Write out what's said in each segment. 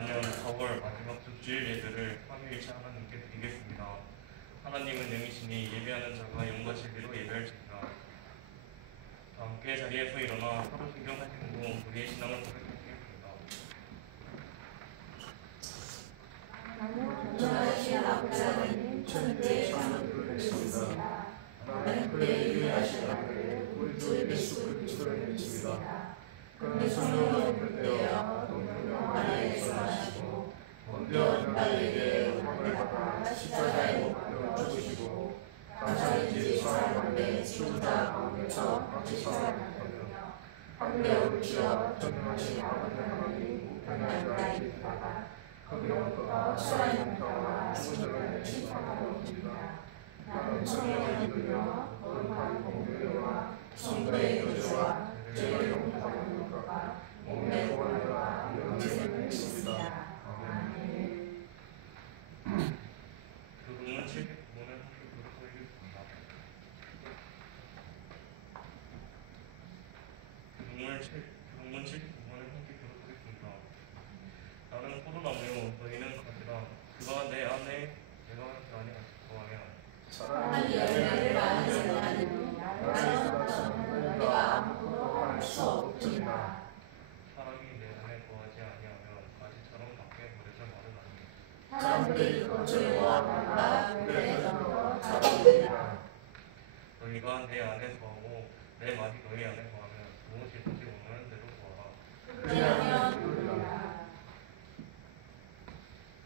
2024년 4월 마지막 두 주일 예배를 삼위일체 하나님께 드리겠습니다. 하나님은 영이시니 예배하는 자가 영과 진리로 예배할지니라. 다 함께 자리에서 일어나 서로 존경하시는 후 우리의 신앙을 고백하겠습니다. 나는 전하신 아버지 하나님 천주의 전을 부르겠습니다. 나는 그의 유일하신 아들을 우리 주 예수 그리스도를 믿습니다. 그는 성령으로 잉태되어 동정녀 마리아에서 나시고 본디오 빌라도에게 고난을 받아 십자가에 못 박혀 죽으시고 감사인지 부활 가운데 죽은 자 가운데서 다시 살아나셨으며 하늘에 오르시어 전능하신 아버지 하나님 우편에 앉아 계시다가 거기로부터 살아있는 자와 죽은 자를 심판하러 오십니다. 나는 성령을 믿으며 거룩한 공교회와 성도의 교제와 죄의 용서받는 것과 몸의 구원과 영생을 믿습니다. 아멘. 교동은 709번을 함께 교독하겠습니다. 교동문 709번을 함께 교독하겠습니다. 나는 포도나무요 너희는 가지라. 그가 내 안에 내가 그 안에 거하면 사랑의 열매를 많이 맺나니 나를 떠나서는 너희가 아무것도 할 수 없으리라. 사람이 내 안에 거하지 아니하면 가지처럼 밖에 버려져 마르나니 사람들이 겉을 모아다가 물에 젖어 자라리라. 너희가 내 안에 거하고 내 말이 너희 안에 거하면 무엇이든지 원하는 대로 구하라. 그리하면 이루리라.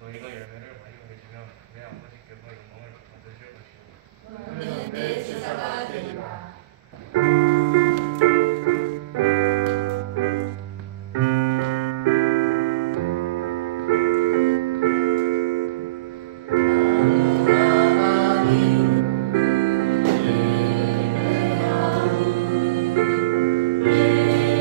너희가 열매를 많이 맺으면 내 아버지께서 영광을 받으실 것이요 너희는 내 제자가 되리라. 예배하리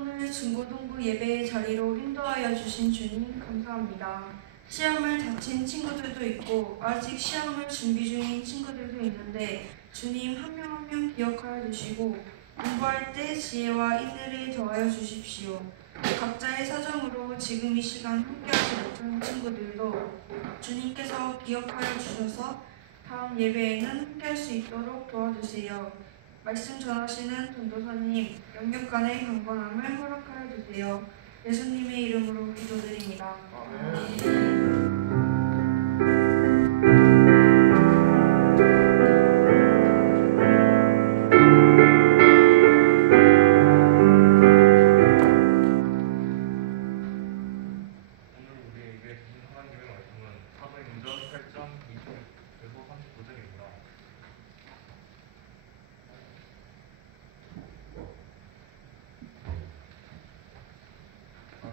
오늘 중고등부 예배의 자리로 인도하여 주신 주님 감사합니다. 시험을 다친 친구들도 있고 아직 시험을 준비 중인 친구들도 있는데 주님 한 명 한 명 기억하여 주시고 공부할 때 지혜와 인내를 더하여 주십시오. 각자의 사정으로 지금 이 시간 함께하지 못하는 친구들도 주님께서 기억하여 주셔서 다음 예배에는 함께할 수 있도록 도와주세요. 말씀 전하시는 전도사님 영육간의 강건함을 허락하여 주세요. 예수님의 이름으로 기도드립니다. 오늘 우리에게 주신 하나님의 말씀은 사도행전 8장 20에서 39절입니다.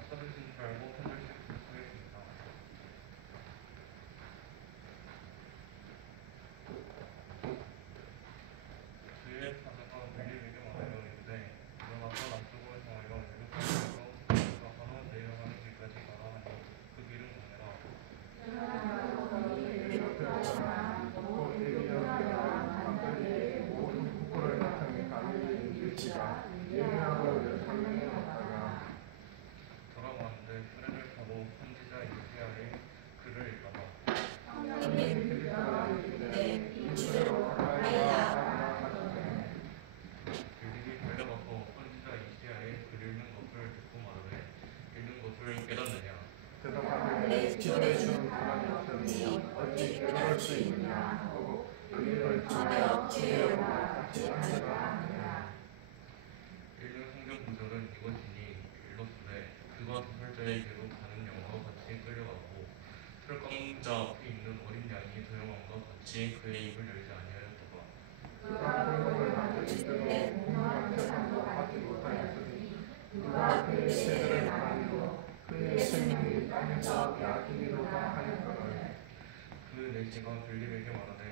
찾으신 줄 알고 편들씩 하겠습니다. 주의 사자가 빌립에게 말하였는데 일어나서 남쪽으로 향하여 예루살렘에서 바로 내려가는 길까지 가라 하니 그 길은 뭐냐라. 돌아가는데 수레를 타고 선지자 이사야의 글을 읽다가 빌립이 달려가서 선지자 이사야의 글 읽는 것을 듣고 말하되 읽는 것을 깨닫느냐. 대답하되 지도해주는 하나님 어찌 깨달을 수 있느냐 하고 그를 하여 지혜와 같이 앉으라 하느냐. 읽는 성경 구절은 이것이니 일러스되 그가 두 살자에게로 가는 영과 같이 끌려가고 철강자 앞에 있는 어린 양이 도용함과 같이 그의 입을 열지 아니하였도다. 그가 공급을 받을 이때도 공급한 세상도 받지 못하였으니 누가 그의 세대를 말하리요 그의 생명이 땅에서 약이리로다 하였거늘. 그 내시가 빌립에게 말하되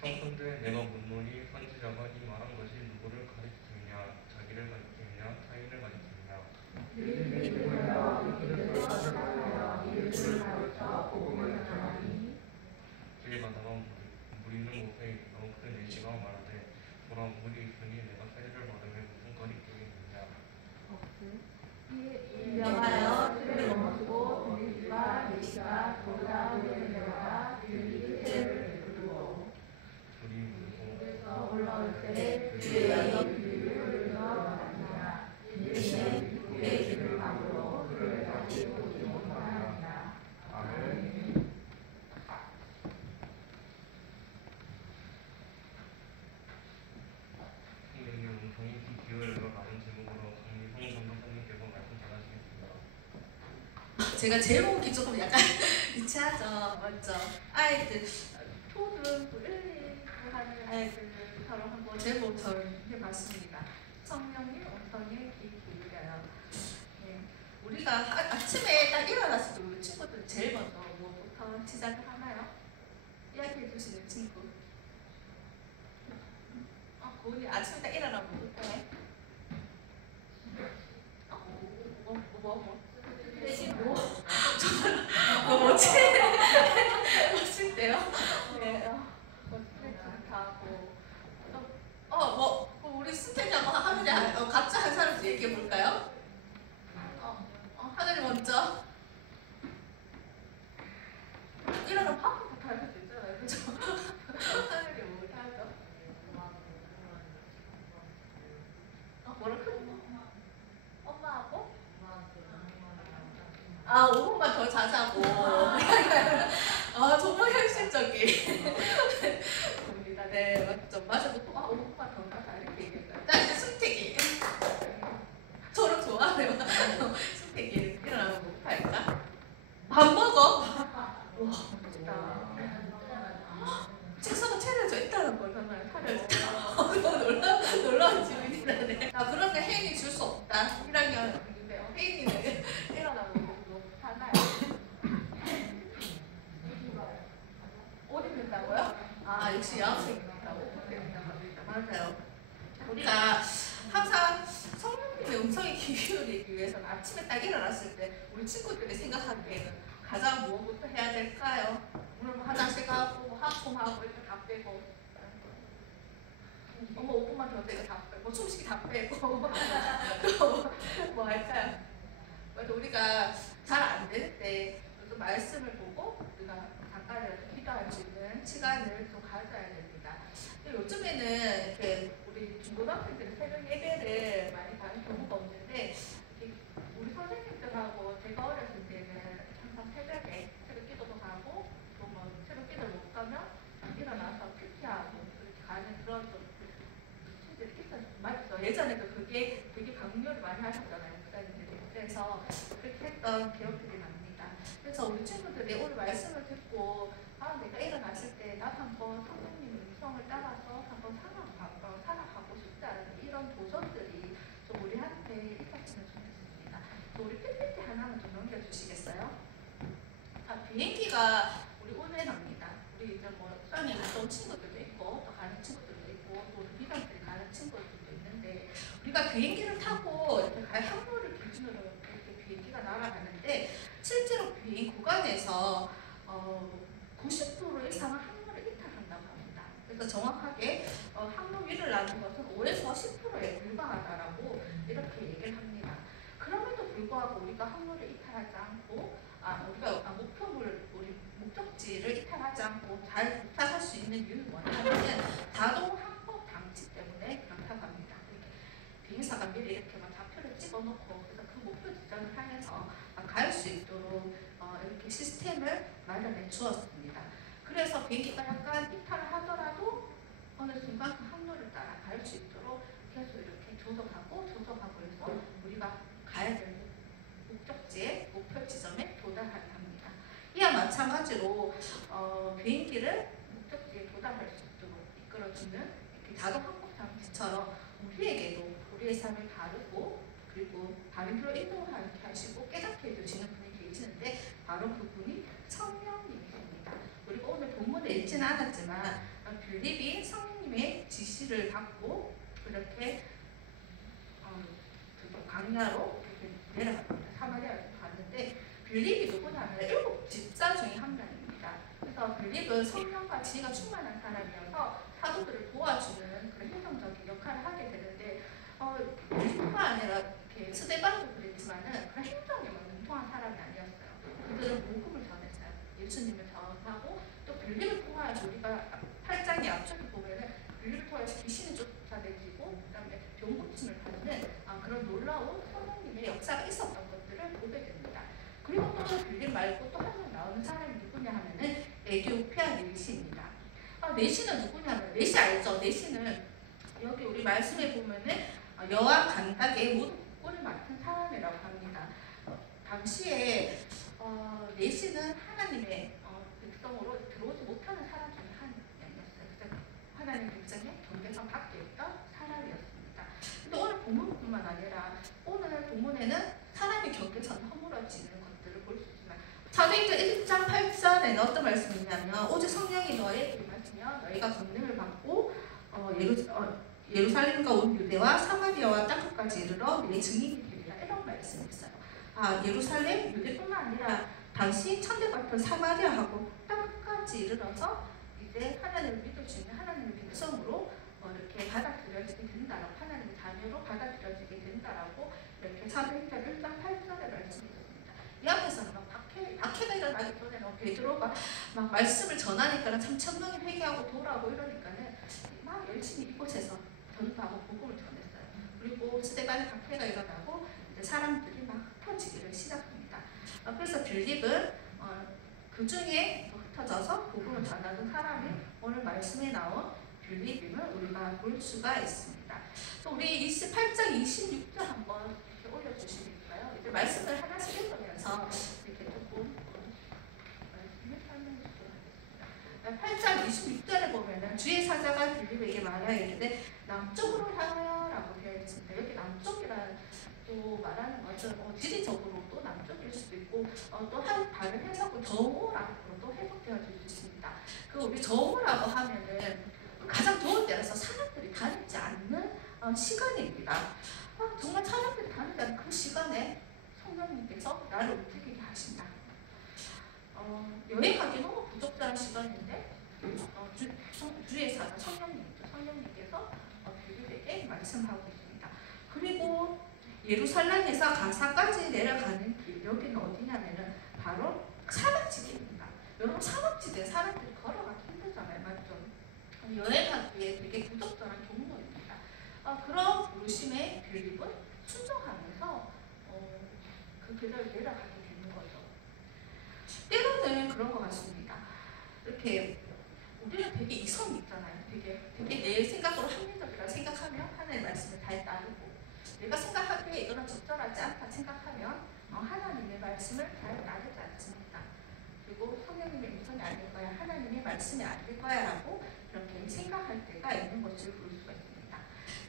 청컨대 내가 묻노니 선지자가 이 말한 것이 누구를 가리키느냐 자기를 가리키느냐 타인을 가리키느냐. 빌립이 입을 열어 이들을 가르쳐 예수를 가르쳐 복음을 전하니 길 가다가 물 있는 곳에 이르러 그 내시가 말하되 보라 물이 있으니 내가 세례를 받으면 무슨 거리낌이 있느냐. 명하여 틀을 넘어지고 빌립과 내시가 돌아 물에 들어가 빌립이 세례를 베풀고 둘이 물고 올라올 때 주의 영이 빌립을 불러가니라. 내시는 그의 길을 막으로 그를 다시 보지 못하니라. 아멘. 성경의 음성이 귀 기울여라는 제목으로 강미성 전도사님께서 말씀 전하시겠습니다. 제가 제목이 조금 약간 유치하죠, 맞죠? 아이들 토든 1, 2 하는 아이들처럼 한번 제목처럼 해봤습니다. 성령님 음성에 귀 기울여요. 네. 우리가 아침에 딱 일어났을 때 우리 친구들 제일 먼저 뭐부터 시작을 하나요? 이야기해 주시는 친구. 우리 아침에 딱 일어나면 뭐부터 해? 뭐지? 멋진데요? 네. 스트레칭 하고 우리 스트레칭 한번 하늘에 각자 한 사람씩 얘기해 볼까요? 하늘이 먼저 일어나 밥부터 할 수 있잖아요, 그죠? 하늘이 뭐 하죠? 뭐라고? 엄마하고? 5분만 더 자자고. 정말 현실적인. 봅니다. 네, 맞죠. 맞아. 5분만 더 자자. 이렇게 얘기했어요. 자, 이제 승택이. 저를 좋아하네요. 승택이. 일어나면 뭐 할까? 밥 먹어? 와, 멋지다. 책상에 차려져 있다는 걸 정말 차려져. 놀라운 집이라네. 그런데 혜인이 줄 수 없다. 1학년인데요. 혜인이는 일어나면 뭐 하나요? 아침에 딱 일어났을 때 우리 친구들이 생각하기에는 가장 무엇부터 해야 될까요? 오늘 뭐 화장실 가고 뭐 하품하고 이렇게 다 빼고 어머 5분만 더 빼고 다 빼고 숨쉬기 다 빼고 뭐 할까요? 그래서 우리가 잘 안 될 때 또 말씀을 보고 우리가 잠깐이라도 기도할 수 있는 시간을 좀 가져야 됩니다. 요즘에는 이렇게 우리 중고등학생들이 새벽 예배를 많이 가는 경우가 없는데 우리 선생님들하고 제가 어렸을 때는 항상 새벽에 새벽 기도도 가고 또 뭐 새벽 기도를 못 가면 일어나서 큐티하고 그렇게 가는 그런 좀 친구들이 있었어요. 맞죠? 예전에도 그게 되게 강요를 많이 하셨잖아요. 목사님들이. 그래서 그렇게 했던 기억들이 납니다. 그래서 우리 친구들이 오늘 말씀을 듣고 내가 일어났을 때 나도 한번 성령님의 음성을 따라서 한번 살아가고 싶다는 이런 도전들이 좀 우리한테 있었으면 좋겠습니다. 또 우리 PPT 하나만 좀 넘겨주시겠어요? 비행기가 우리 운행합니다. 우리 이제 뭐 수학여행 온 친구들도 있고 또 가는 친구들도 있고 또 우리 비상들이 가는 친구들도 있는데 우리가 비행기를 타고 이렇게 항로를 기준으로 이렇게 비행기가 날아가는데 실제로 비행 구간에서 90% 이상은 항로를 이탈한다고 합니다. 그래서 정확하게 항로 위를 나는 것은 5에서 10%에 불과하다라고 이렇게 얘기를 합니다. 그럼에도 불구하고 우리가 항로를 이탈하지 않고 우리가 우리 목적지를 이탈하지 않고 잘 도착할 수 있는 이유는 뭐냐면 자동 항법 장치 때문에 그렇다고 합니다. 비행사가 미리 이렇게 좌표를 찍어놓고 그래서 그 목표 지점을 향해서 갈 수 있도록 이렇게 시스템을 마련해 주었습니다. 그래서 비행기가 약간 이탈을 하더라도 어느 순간 그 항로를 따라 갈 수 있도록 계속 이렇게 조정하고 해서 우리가 가야 될 목적지의 목표 지점에 도달하게 합니다. 이와 마찬가지로 비행기를 목적지에 도달할 수 있도록 이끌어주는 이렇게 자동 항법 장치처럼 우리에게도 우리의 삶을 바르고 그리고 바른 길로 인도하게 하시고 깨닫게 해주시는 분이 계시는데 바로 그분이 성령님이십니다. 우리가 오늘 본문에 읽지는 않았지만 빌립이 성령님의 지시를 받고 그렇게 광야로 이렇게 내려갑니다. 사마리아로 갔는데 빌립이 누구냐면 7 집사 중에 한 명입니다. 그래서 빌립은 성령과 지혜가 충만한 사람이어서 사도들을 도와주는 그런 행정적인 역할을 하게 되는데 뿐만 아니라 이렇게 스데반도 그랬지만은 그런 행정에만 능통한 사람이 아니었어요. 그들은 복음을 전했어요. 예수님을 전하고 또 빌립을 통하여서 우리가 8장의 앞쪽에 보면은 빌립을 통해서 귀신이 쫓아내지고 그다음에 병고침을 받는 그런 놀라운 성령님의 역사가 있었던 것들을 보게 됩니다. 그리고 또 빌립 말고 또 한 명 나오는 사람이 누구냐 하면은 에디오피아 내시입니다. 내시는 누구냐면 내시 알죠? 내시는 여기 우리 말씀에 보면은 여호와 간닥의 모든 꼴을 맡은 사람이라고 합니다. 당시에 내시는 하나님의 백성으로 들어오지 못하는 사람 중에 한 명이었어요. 그래서 하나님 백성의 경계선 밖에 있던 사람이었습니다. 근데 오늘 본문뿐만 아니라 오늘 본문에는 사람의 경계선 허물어지는 것들을 볼 수 있지만 사도행전 1장 8절에는 어떤 말씀이 있냐면 오직 성령이 너에게 임하시면 너희가 권능을 받고 예루살렘과 온 유대와 사마리아와 땅끝까지 이르러 내 증인이 되리라 이런 말씀이 있어요. 예루살렘, 유대뿐만 아니라 당시 천대받던 사마리아하고 땅끝까지 이르러서 이제 하나님을 믿을 수 있는 하나님의 백성으로 이렇게 받아들여지게 된다라고 하나님의 자녀로 받아들여지게 된다라고 이렇게 사도행전 1장 8절에 말씀이 있습니다. 이 앞에서는 막 박해가 일어나기 전에 베드로가 막 말씀을 전하니까는 참 천명이 회개하고 돌아오고 이러니까는 막 열심히 이곳에서 전도하고 복음을 전했어요. 그리고 스데반의 박해가 일어나고 이제 사람들이 막 흩어지기를 시작합니다. 그래서 빌립은 그 중에 흩어져서 복음을 전하는 사람이 오늘 말씀에 나온 빌립임을 우리가 볼 수가 있습니다. 또 우리 28장 26절 한번 이렇게 올려주시겠어요? 이제 말씀을 하나씩 읽으면서 이렇게 조금 말씀을 설명해 주도록 하겠습니다. 8장 26절에 보면은 주의 사자가 빌립에게 말하기를 남쪽으로 향하여라고 되어 있습니다. 여기 남쪽이라는 또 말하는 것은 지리적으로 또 남쪽일 수도 있고 또 한 다른 해석은 저우라고 또 해석되어질 수 있습니다. 그 우리 저우라고 하면은 가장 더운 때라서 사람들이 다니지 않는 시간입니다. 정말 사람들이 다니지 않는 그 시간에 성령님께서 나를 움직이게 하신다. 여행하기 너무 부적절한 시간인데 주의 사자 성령님께서 빌립에게 말씀하고 있습니다. 그리고 예루살렘에서 가사까지 내려가는 길, 여기는 어디냐면은 바로 사막지대입니다. 여러분 사막지대 사람들이 걸어가기 힘들잖아요, 맞죠? 여행하기에 되게 부적절한 경로입니다. 그런 부르심에 빌립은 순종하면서 그 길을 내려가게 되는 거죠. 때로는 그런 것 같습니다. 이렇게 우리는 되게 이성이 있잖아요. 되게 내 생각으로 합리적이라고 생각하면 하나님의 말씀을 잘 따르고, 내가 생각하기에 이거는 적절하지 않다 생각하면 하나님의 말씀을 잘 따르지 않습니다. 그리고 성령님의 음성이 아닐 거야, 하나님의 말씀이 아닐 거야 라고 이렇게 생각할 때가 있는 것을 볼 수가 있습니다.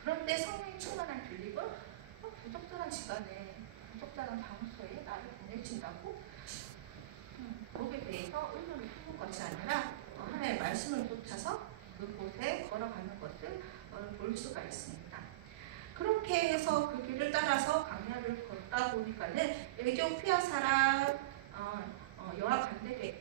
그런데 성령이 충만한 빌립은 부적절한 시간에 부적절한 장소에 나를 보내신다고 거기에 대해서 의문을 품는 것이 아니라 하나님의 말씀을 쫓아서 그곳에 걸어가는 것을 볼 수가 있습니다. 그렇게 해서 그 길을 따라서 광야를 걷다 보니까는 에티오피아 사람 여아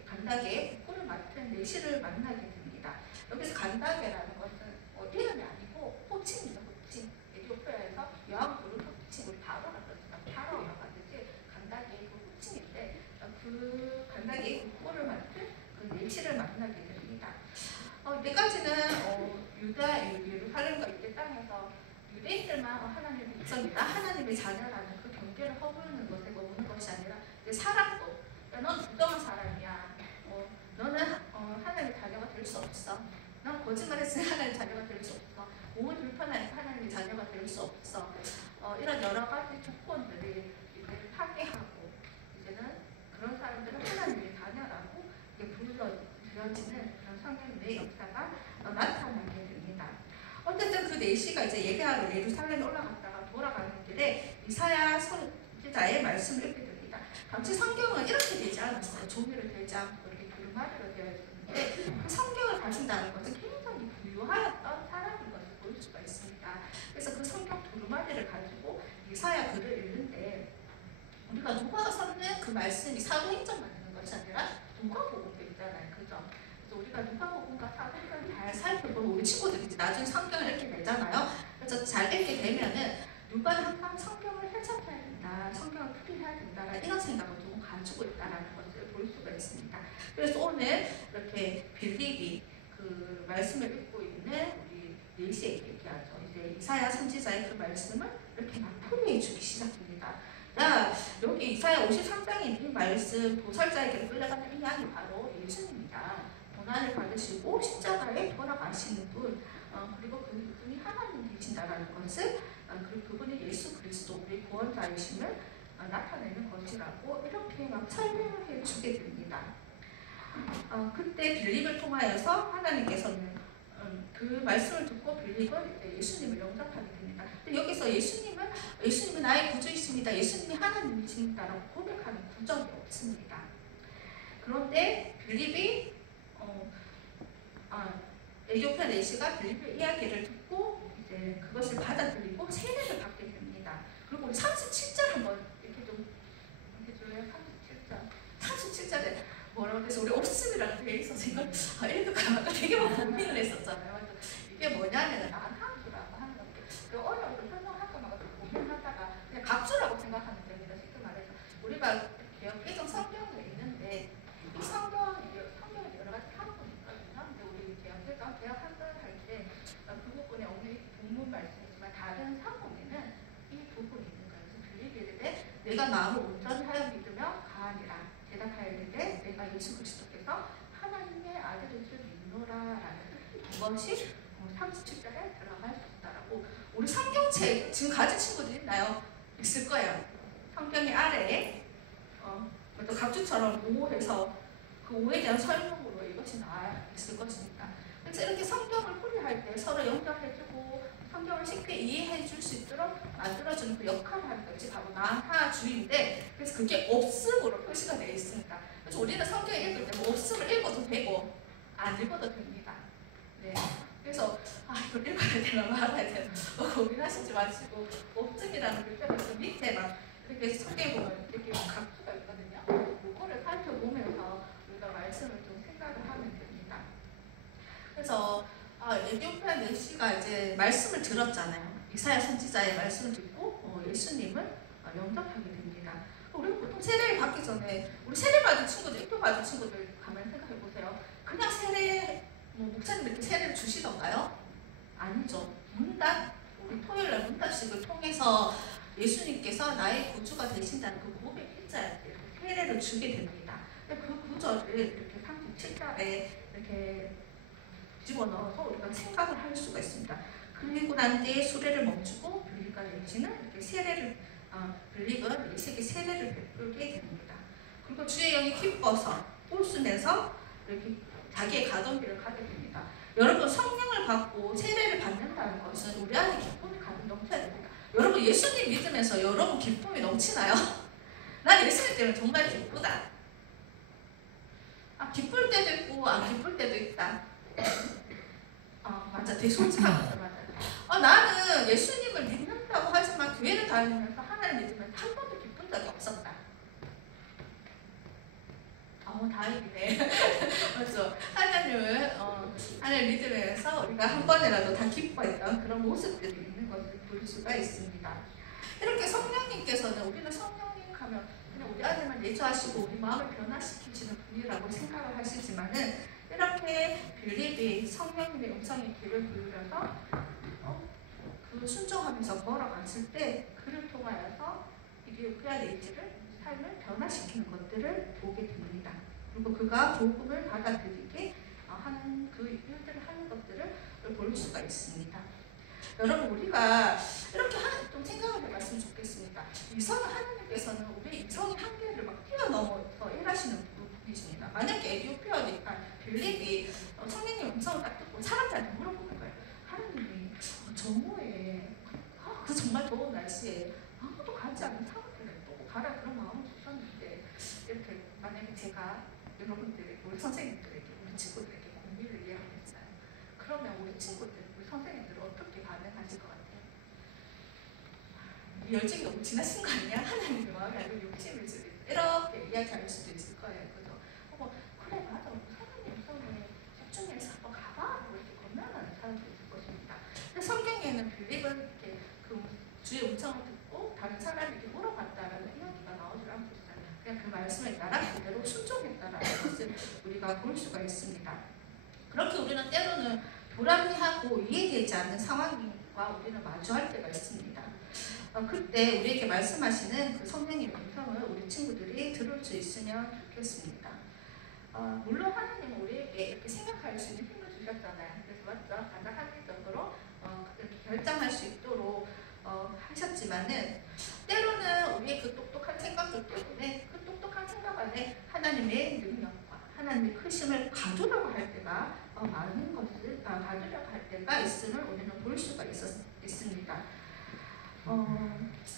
간다게의 북부를 맡은 내시를 만나게 됩니다. 여기서 간다게라는 것은 이름이 아니고 호칭입니다. 호칭. 에티오피아에서 여왕부를 호칭, 우리 바로라고 그러니까 바로라고 하듯이 간다게의 그 호칭인데 그 간다게의 북부를 맡은 그 내시를 만나게 됩니다. 이때까지는 예루살렘과 이때 땅에서 유대인들만 하나님의 백성이다, 하나님의 자녀라는 그 경계를 허무는 것에 머무는 것이 아니라 사람도 넌 부정한 사람이야. 너는 하나님의 자녀가 될 수 없어. 넌 거짓말했으니 하나님의 자녀가 될 수 없어. 몸을 불편하니까 하나님의 자녀가 될 수 없어. 이런 여러 가지 조건들을 이제 파괴하고 이제는 그런 사람들은 하나님의 자녀라고 불러들여지는 그런 성경의 역사가 나타나게 됩니다. 어쨌든 그 내시가 이제 예배하러 예루살렘에 올라갔다가 돌아가는 길에 이사야 선지자의 말씀을 읽게 됩니다. 당시 성경은 이렇게 되지 않았어요. 종이로 되지 않고 이렇게 두루마리로 되어 있었는데 그 성경을 가진다는 것은 굉장히 부유하였던 사람인 것을 볼 수가 있습니다. 그래서 그 성경 두루마리를 가지고 이사야 글을 읽는데 우리가 누가 썼는 그 말씀이 사도행전만 있는 것이 아니라 누가복음도 있잖아요. 그죠? 그래서 우리가 누가복음과 사도행전을 잘 살펴보면 우리 친구들이 나중에 성경을 읽게 되잖아요. 그래서 잘 읽게 되면은 누가는 항상 성경을 해석해야 된다, 성경을 풀이해야 된다라는 이런 생각을 조금 가지고 있다라는 것을 볼 수가 있습니다. 그래서 오늘 이렇게 빌립이 그 말씀을 읽고 있는 우리 내시에게 얘기하죠. 이제 이사야 선지자의 그 말씀을 이렇게 막 풀이해 주기 시작합니다. 자, 여기 이사야 53장의 이 말씀, 도살자에게 끌려가는 이 양이 바로 예수님입니다. 고난을 받으시고 십자가에 돌아가시는 분, 그리고 그분이 하나님 되신다라는 것을, 그리고 그분이 예수 그리스도 우리 구원자이심을 나타내는 것이라고 이렇게 막 설명을 해주게 됩니다. 그때 빌립을 통하여서 하나님께서는 그 말씀을 듣고 빌립은 이제 예수님을 영접하게 됩니다. 근데 여기서 예수님은 나의 구주이십니다, 예수님이 하나님이십니다라고 고백하는 구절이 없습니다. 그런데 빌립이 에티오피아 내시가 빌립의 이야기를 듣고 이제 그것을 받아들이고 세례를 받게 됩니다. 그리고 우리 37절 한번 이렇게 좀 이렇게 줄래요? 37절에 뭐라고 해서 우리 없음이라고 되어 있어서 이걸 읽을까 되게 막 고민을 했었잖아요. 이게 뭐냐면 난항주라고 하는 건데 그 어려운 걸 설명할까 막 고민하다가 그냥 각주라고 생각하면 됩니다. 쉽게 말해서 우리가 개혁개정 성경에 있는데 이 성경에 여러 가지 사본이 있거든요. 근데 우리 개혁 한글 할 때 그 부분에 오늘 본문 말씀이지만 다른 사본에는 이 부분이 있는 거예요. 그래서 빌립이 이르되 내가 마음을 온전히 하여 믿으며 가하니라. 대답하여 이르되 내가 예수 그리스도께서 하나님의 아들인 줄 믿노라라는 그것이 37절에 들어갈 수 있다라고. 우리 성경책 지금 가진 친구들 있나요? 있을 거예요. 성경의 아래에 또 각주처럼 5해서 그 5에 대한 설명으로 이것이 나와 있을 것입니다. 그래서 이렇게 성경을 풀이할 때 서로 연결해주고 성경을 쉽게 이해해 줄 수 있도록 만들어주는 그 역할을 하는 것이 바로 나하주인데, 그래서 그게 없음으로 표시가 되어 있습니다. 그래서 우리는 성경 읽을 때 뭐 없음을 읽어도 되고 안 읽어도 됩니다. 네. 그래서 이걸 읽어야 되나 말아야 되나 고민하시지 마시고 없음이라는 글자가 그 밑에 막 이렇게 성경에 보면 이렇게 되게 각수가 있거든요. 그거를 살펴보면서 우리가 말씀을 좀 생각을 하면 됩니다. 그래서 에디오피아 내시가 이제 말씀을 들었잖아요. 이사야 선지자의 말씀을 듣고 예수님을 영접하게 됩니다. 우리가 보통 세례를 받기 전에 우리 세례 받은 친구들, 입교 받은 친구들 가만 생각해 보세요. 그냥 세례 목사님 이렇게 세례를 주시던가요? 아니죠. 문답, 우리 토요일날 문답식을 통해서 예수님께서 나의 구주가 되신다는 그 고백 일자한테 세례를 주게 됩니다. 그 구절을 이렇게 37절에 이렇게 집어넣어서 우리가 생각을 할 수가 있습니다. 그리고 난 뒤에 수레를 멈추고 빌립과 내지는 이렇게 세례를 빌립은 세계 세례를 베풀게 됩니다. 그리고 주의 영이 기뻐서 웃으면서 이렇게 자기의 가동기를 가게 됩니다. 여러분 성령을 받고 세례를 받는다는 것은 우리 안에 기쁨이 가득 넘쳐야 됩니다. 여러분 예수님 믿으면서 여러분 기쁨이 넘치나요? 난 예수님 때문에 정말 기쁘다. 기쁠 때도 있고 안 기쁠 때도 있다. 맞아, 되게 솔직한 거죠. 맞아. 나는 예수님을 믿는다고 하지만 교회를 다니면서 하나님 믿으면 한 번도 기쁜 적이 없었다. 다행이네. 맞죠? 하나님을 믿으면서 우리가 한 번이라도 다 기뻐했던 그런 모습들이 있는 것을 볼 수가 있습니다. 이렇게 성령님께서는 우리는 성령님 가면 그냥 우리 안에만 내주하시고 우리 마음을 변화시키시는 분이라고 생각을 하시지만은 이렇게 빌립이 성령님의 음성의 귀를 기울여서 그 순종하면서 걸어갔을 때 그를 통하여서 에디오피아 내지를 삶을 변화시키는 것들을 보게 됩니다. 그리고 그가 복음을 받아들이게 하는 그 일들을 하는 것들을 볼 수가 있습니다. 여러분 우리가 이렇게 좀 생각을 해봤으면 좋겠습니다. 하나님께서는 우리 이성의 한계를 막 뛰어넘어서 일하시는 분이십니다. 만약에 에디오피아니까 빌립이 성령님 음성을 딱 듣고 사람들한테 물어보는 거예요. 하나님이 정오에 그 정말 더운 날씨에 아무도 가지 않는 사람들을 또 가라 그런 마음을 주셨는데 이렇게 만약에 제가 여러분들에게 우리 선생님들에게 우리 친구들에게 공비를 이야기했잖아요. 그러면 우리 친구들, 우리 선생님들은 어떻게 반응하실 것 같아요? 열정이 너무 지나신 거 아니야? 하나님의 마음이 아니고 욕심을 주고 이렇게 이야기할 수도 있을 거예요. 그죠? 그래 맞아. 하나님 음성에 집중해서 한번 가봐. 이렇게 건면하는 사람도 있을 것입니다. 근데 성경에는 빌립은 이렇게 그 주의 음성을 듣고 다른 사람에게 물어봤다라는 이야기가 나오지 않고 있어요. 그냥 그 말씀에 따라 그대로 순종했다라는 것을 우리가 볼 수가 있습니다. 그렇게 우리는 때로는 불합리하고 이해되지 않는 상황과 우리는 마주할 때가 있습니다. 그때 우리에게 말씀하시는 그 성령님의 음성을 우리 친구들이 들을 수 있으면 좋겠습니다. 물론 하나님은 우리에게 이렇게 생각할 수 있는 힘을 주셨잖아요. 그래서 맞죠? 가장 합리적으로 이렇게 결정할 수 있도록 하셨지만은 때로는 우리의 그 똑똑한 생각들 때문에 그 똑똑한 생각 안에 하나님의 능력과 하나님의 크심을 가두려고 할 때가 많은 것을 가두려고 할 때가 있음을 우리는 볼 수가 있습니다.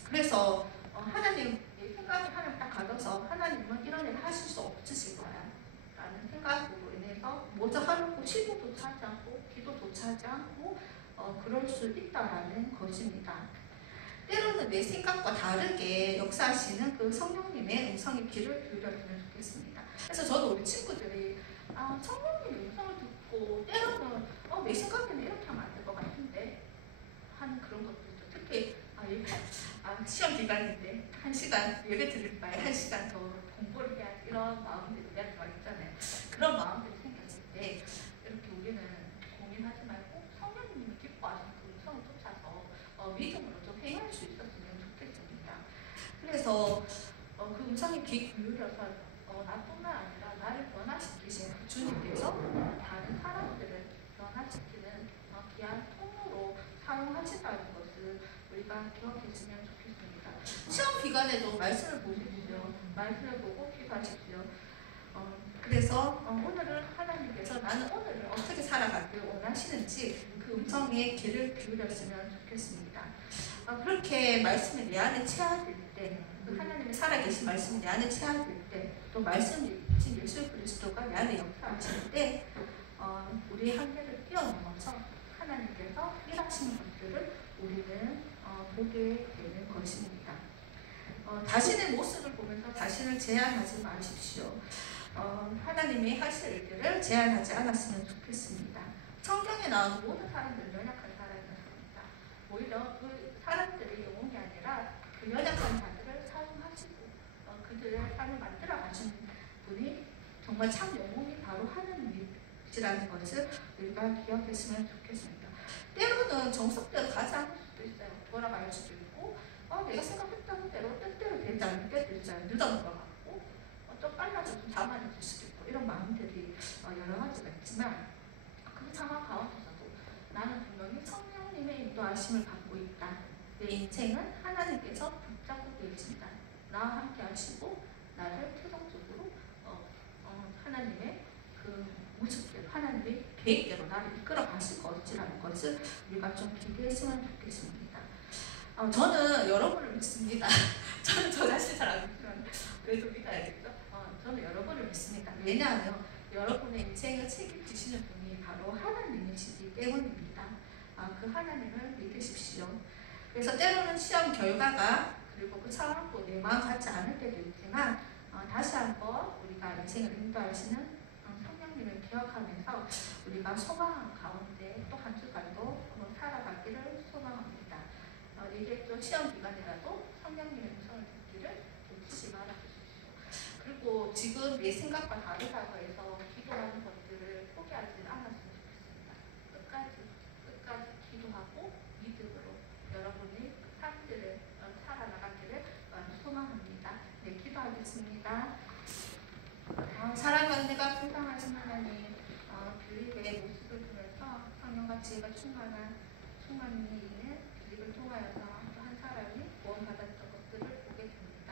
그래서 하나님의 생각이 하나님 딱 가둬서 하나님은 이런 일을 하실 수 없으실 거야 라는 생각으로 인해서 뭐죠 하려고 시도조차 하지 않고 기도조차 하지 않고 그럴 수 있다라는 것입니다. 때로는 내 생각과 다르게 역사하시는 그 성령님의 음성의 귀를 기울였으면 좋겠습니다. 그래서 저도 우리 친구들이 성령님의 음성을 듣고 때로는 내 생각에는 이렇게 하면 안 될 것 같은데 하는 그런 것들도 특히 시험 기간인데 1시간 예배 드릴 바에 1시간 더 공부를 해야 이런 마음들이 우리한테 막 있잖아요. 그런 마음들이 생겼을 때 이렇게 우리는 고민하지 말고 성령님이 기뻐하시는 그 음성을 쫓아서 믿음으로 좀 행할 수 있었으면 좋겠습니다. 그래서 그 음성에 귀 기울여서 나뿐만 아니라 나를 변화시키신 주님께서 다른 사람들을 변화시키는 귀한 통로로 사용하신다는 것을 우리가 기억했으면 좋겠습니다. 시험 기간에도 말씀을 보십시오. 말씀을 보고 기도하십시오. 그래서 오늘은 하나님께서 나는 오늘을 어떻게 살아가길 원하시는지 그 음성에 귀를 기울였으면 좋겠습니다. 그렇게 말씀이 내 안에 체화될 때, 그 하나님의 살아계신 말씀이 내 안에 체화될 때, 또 말씀이신 예수 그리스도가 내 안에 역사하실 때 우리의 한계를 뛰어넘어서 하나님께서 일하시는 것들을 우리는 보게 되는 것입니다. 자신의 모습을 보면서 자신을 제한하지 마십시오. 하나님이 하실 일들을 제한하지 않았으면 좋겠습니다. 성경에 나온 모든 사람들은 연약한 사람이었습니다. 오히려 그 사람들의 영웅이 아니라 그 연약한 자들을 사용하시고 그들의 삶을 만들어 가신 분이 정말 참 영웅이 바로 하나님이시라는 것을 우리가 기억했으면 좋겠습니다. 때로는 정석대로 가지 않을 수도 있어요. 돌아갈 수도 있고 내가 생각했던 대로 뜻대로 되지 않을 때도 있어요. 늦어진 것 같고 좀 빨라져 좀 자만해질 수도 있고 이런 마음들이 여러 가지가 있지만 그 상황 가운데서도 나는 분명히 성령님의 인도하심을 받고 있다. 내 인생은 하나님께서 붙잡고 계십니다. 나와 함께 하시고 나를 최종적으로 하나님의 그 모습대로 하나님의 계획대로 나를 이끌어 가실 것이라는 것을 우리가 좀 기대했으면 좋겠습니다. 저는 여러분을 믿습니다. 저는 저 자신 잘 안 믿지만 그래도 믿어야겠죠. 저는 여러분을 믿습니다. 왜냐하면 여러분의 인생을 책임지시는 분이 바로 하나님이시기 때문입니다. 그 하나님을 믿으십시오. 그래서 때로는 시험 결과가 그리고 그 상황도 내 마음 같지 않을 때도 있지만 다시 한번 우리가 인생을 인도하시는 성령님을 기억하면서 우리가 소망 가운데 또 한 주간도 한번 살아가기를 소망합니다. 이게 또 시험 기간이라도 성령님의 음성을 듣기를 놓치지 말아주십시오. 그리고 지금 내 생각과 다르다고 해서 기도하는 것들을 포기하지 않았으면 좋겠습니다. 끝까지 기도하고 믿음으로 여러분이 삶들을 살아나가기를 소망합니다. 네, 기도하겠습니다. 사랑하는 내가 불쌍하신 하나님, 빌립의 모습을 보면서 성령과 지혜가 충만히 있는 빌립을 통하여서 또 한 사람이 구원받았던 것들을 보게 됩니다.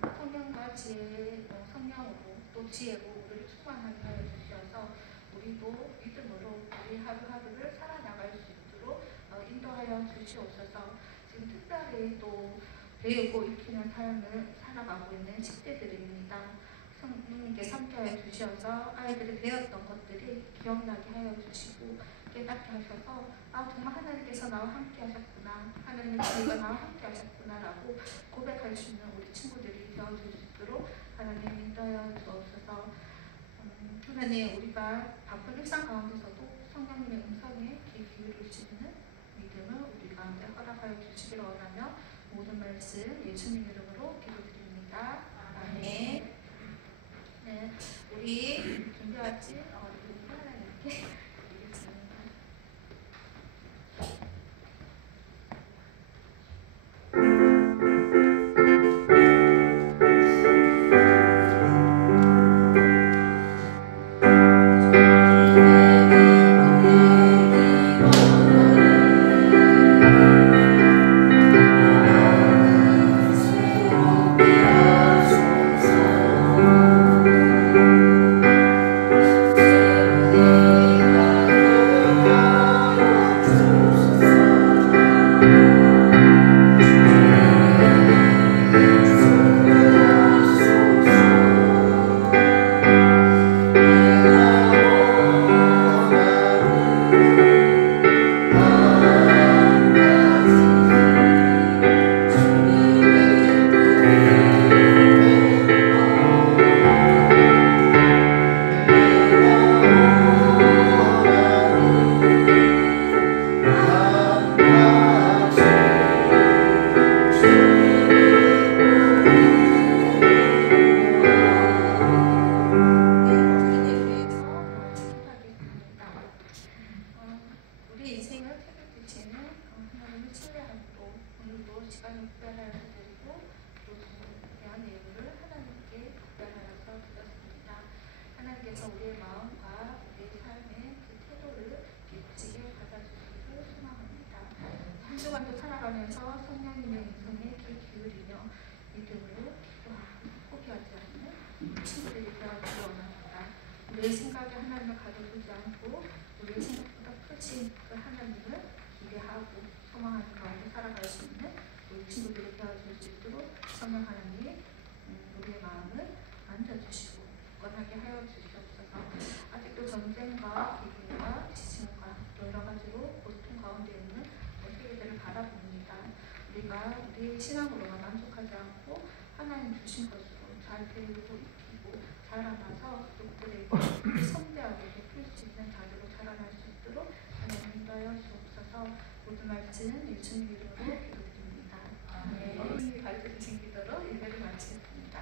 성령과 지혜, 성령으로 또 지혜로 우리를 충만하게 하여 주셔서 우리도 믿음으로 우리 하루하루를 살아나갈 수 있도록 인도하여 주시옵소서. 지금 특별히 또 배우고 익히는 삶을 살아가고 있는 10대들입니다. 성령님께 함께하여 주셔서 아이들이 배웠던 것들이 기억나게 하여 주시고 깨닫게 하셔서 정말 하나님께서 나와 함께 하셨구나, 하나님의 지혜가 나와 함께 하셨구나 라고 고백할 수 있는 우리 친구들이 되어줄 수 있도록 하나님 인도하여 주옵소서. 하나님, 우리가 바쁜 일상 가운데서도 성령님의 음성에 귀 기울일 수 있는 믿음을 우리 가운데 허락하여 주시기를 원하며 모든 말씀 예수님 이름으로 기도드립니다. 아멘. 네, 우리 준비하지 우리 하나님께 드리겠습니다. 우리가 우리 신앙으로만 만족하지 않고 하나님 주신 것으로 잘 배우고 익히고 자라나서 그들에게 선대하게 베풀 수 있는 자리로 자라날 수 있도록 하나님 인도하여 주옵소서. 모든 말씀은 예수님 이름으로 기도드립니다. 아멘. 가르쳐주신 기도로 예배를 마치겠습니다.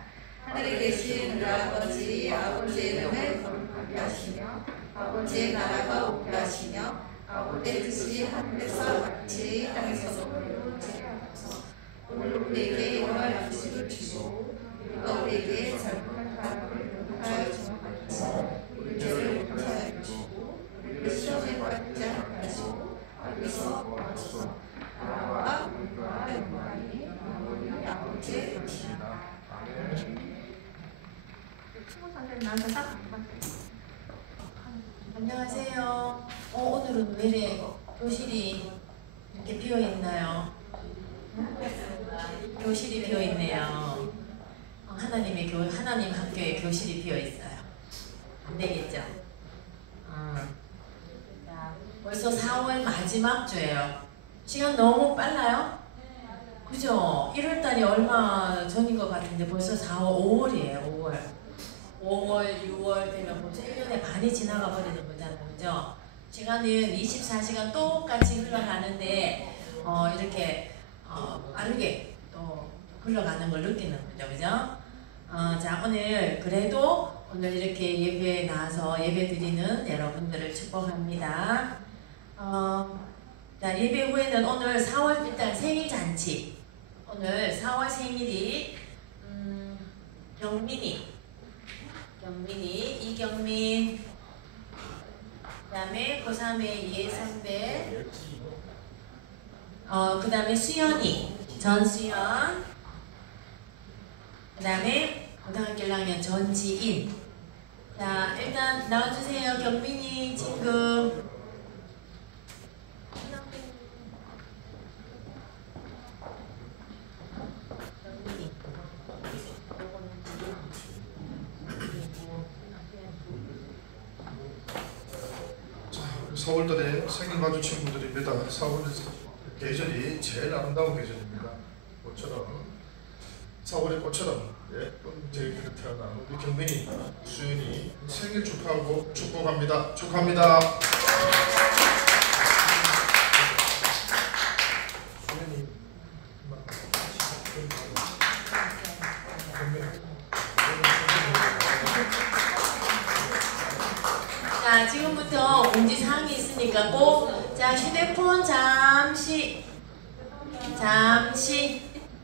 하늘에 계신 우리 아버지, 아버지의 이름을 거룩하게 하시며 아버지의 나라가 오게 하시며 아버지의 뜻이 하늘에서 같이 땅에서도 이루어지게 하소서. 오늘 우리에게 일용할 양식을 주시고 우리가 우리에게 잘못한 사람을 용서하여 주는 같이 우리 죄를 용서하여 주시고 우리를 시험에 빠지지 않게 하시고 악에서 구하소서. 나라와 은혜와 영광이 영원히 아버지의 것입니다. 아멘. 추모 선생님 나한테 딱 안맞아요. 안녕하세요. 오늘은 왜 교실이 이렇게 비어 있나요? 교실이 비어 있네요. 하나님 학교에 교실이 비어 있어요. 안 되겠죠? 벌써 4월 마지막 주예요. 시간 너무 빨라요? 그죠? 1월달이 얼마 전인 것 같은데 벌써 4월, 5월이에요. 5월, 6월 되면 벌써 1년의 반이 지나가 버리는 거잖아요. 그죠? 시간은 24시간 똑같이 흘러가는데 이렇게 빠르게 또 흘러가는 걸 느끼는 거죠. 그죠? 자, 오늘 이렇게 예배에 나와서 예배 드리는 여러분들을 축복합니다. 자, 예배 후에는 오늘 4월 일단 생일잔치. 오늘 4월 생일이 경민이, 이경민, 그 다음에 고3의 이혜선배, 그 다음에 수연이, 전수연, 그 다음에 고등학교 1학년 전지인. 자, 일단 나와주세요. 경민이 친구. 서울달의 생일 맞은 친구들입니다. 4월 계절이 제일 아름다운 계절입니다. 꽃처럼 4월의 꽃처럼 예쁜 저희들이 태어난 우리 경민이, 수연이 생일 축하하고 축복합니다. 축하합니다. 수연이 자, 지금부터 공지사항이 있으니까 꼭 자, 휴대폰 잠시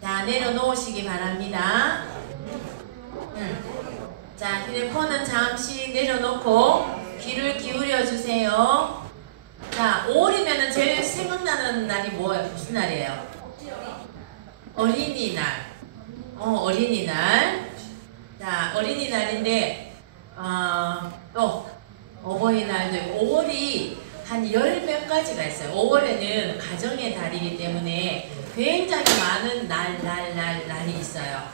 자, 내려놓으시기 바랍니다. 자, 휴대폰은 잠시 내려놓고 귀를 기울여 주세요. 자, 5월이면 제일 생각나는 날이 뭐예요? 무슨 날이에요? 어린이날. 어린이날. 자, 어린이날인데 또 어버이날도 있고 5월이 한 10몇 가지가 있어요. 5월에는 가정의 달이기 때문에 굉장히 많은 날이 있어요.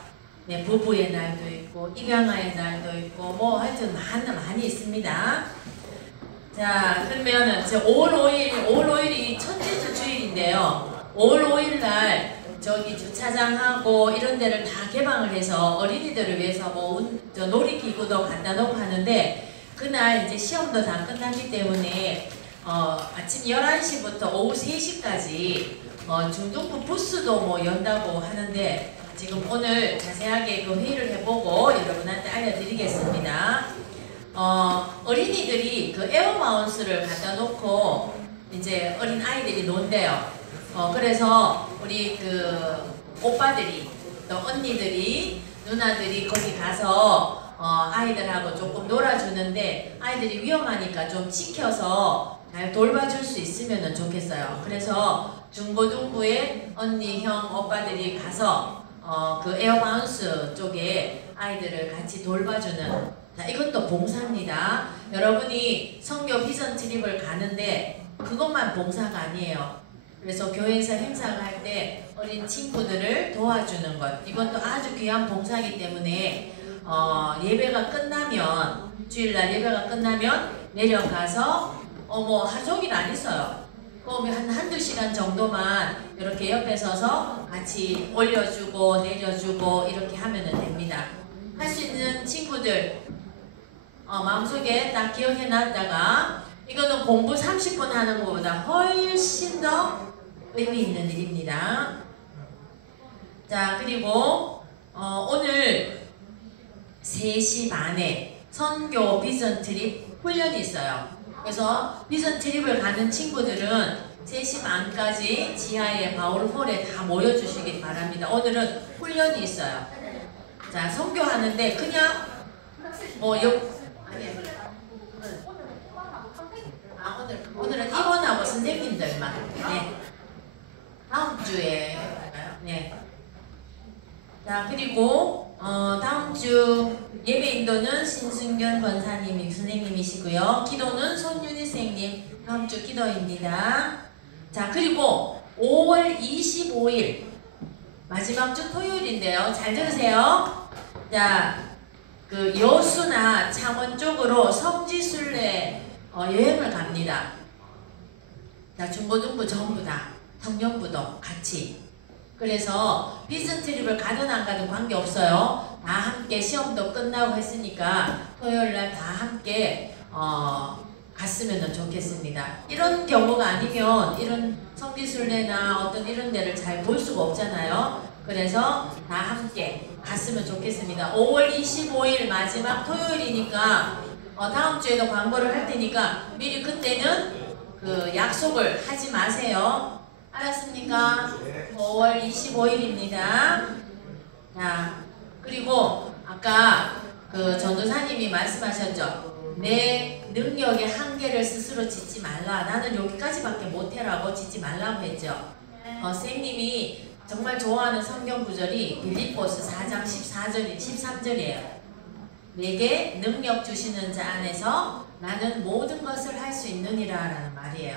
네, 부부의 날도 있고 입양아의 날도 있고 뭐 하여튼 많이 있습니다. 자, 그러면은 5월 5일이 천지주 주일인데요. 5월 5일 날 저기 주차장하고 이런 데를 다 개방을 해서 어린이들을 위해서 저 놀이기구도 갖다 놓고 하는데 그날 이제 시험도 다 끝났기 때문에 아침 11시부터 오후 3시까지 중등부 부스도 연다고 하는데 지금 오늘 자세하게 그 회의를 해보고 여러분한테 알려드리겠습니다. 어린이들이 그 에어마운스를 갖다 놓고 이제 어린 아이들이 논대요. 그래서 우리 그 오빠들이 또 언니들이 누나들이 거기 가서 아이들하고 조금 놀아주는데 아이들이 위험하니까 좀 지켜서 잘 돌봐줄 수 있으면 좋겠어요. 그래서 중고등부에 언니, 형, 오빠들이 가서 그 에어바운스 쪽에 아이들을 같이 돌봐주는, 자, 이것도 봉사입니다. 여러분이 성교 비전 트립을 가는데 그것만 봉사가 아니에요. 그래서 교회에서 행사를 할 때 어린 친구들을 도와주는 것, 이것도 아주 귀한 봉사이기 때문에 예배가 끝나면, 주일날 예배가 끝나면 내려가서 하루 종일 안 있어요. 그럼 한두 시간 정도만 이렇게 옆에 서서 같이 올려주고 내려주고 이렇게 하면 됩니다. 할 수 있는 친구들 마음속에 딱 기억해 놨다가 이거는 공부 30분 하는 것보다 훨씬 더 의미 있는 일입니다. 자, 그리고 오늘 3시 반에 선교 비전 트립 훈련이 있어요. 그래서 비전 트립을 가는 친구들은 3시 반까지 지하의 바울홀에 다 모여주시기 바랍니다. 오늘은 훈련이 있어요. 자, 선교하는데 그냥 오늘은 임원하고 선생님들만. 네. 다음 주에 할까요? 네. 자, 그리고 다음 주 예배 인도는 신승균 권사님이 선생님이시고요. 기도는 손윤희 선생님 다음 주 기도입니다. 자, 그리고 5월 25일 마지막 주 토요일인데요. 잘 들으세요. 자, 그 여수나 창원 쪽으로 성지순례 여행을 갑니다. 자, 중고등부 전부 다 청년부도 같이. 그래서 비전 트립을 가든 안 가든 관계없어요. 다 함께 시험도 끝나고 했으니까 토요일날 다 함께 갔으면 좋겠습니다. 이런 경우가 아니면 이런 성지순례나 어떤 이런 데를 잘 볼 수가 없잖아요. 그래서 다 함께 갔으면 좋겠습니다. 5월 25일 마지막 토요일이니까 다음 주에도 광고를 할 테니까 미리 그때는 그 약속을 하지 마세요. 알았습니까? 5월 25일입니다. 자, 그리고 아까 그 전도사님이 말씀하셨죠. 내 능력의 한계를 스스로 짓지 말라. 나는 여기까지밖에 못해라고 짓지 말라고 했죠. 선생님이 정말 좋아하는 성경 구절이 빌립보서 4장 13절이에요. 내게 능력 주시는 자 안에서 나는 모든 것을 할 수 있느니라 라는 말이에요.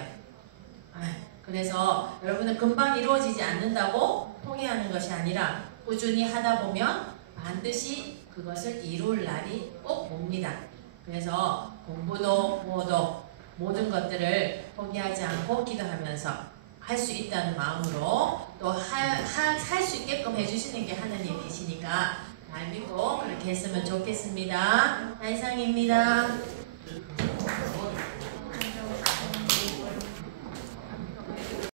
그래서 여러분은 금방 이루어지지 않는다고 포기하는 것이 아니라 꾸준히 하다 보면 반드시 그것을 이룰 날이 꼭 옵니다. 그래서 공부도 뭐도 모든 것들을 포기하지 않고 기도하면서 할 수 있다는 마음으로 또 할 수 있게끔 해주시는 게 하나님이시니까 잘 믿고 그렇게 했으면 좋겠습니다. 이상입니다.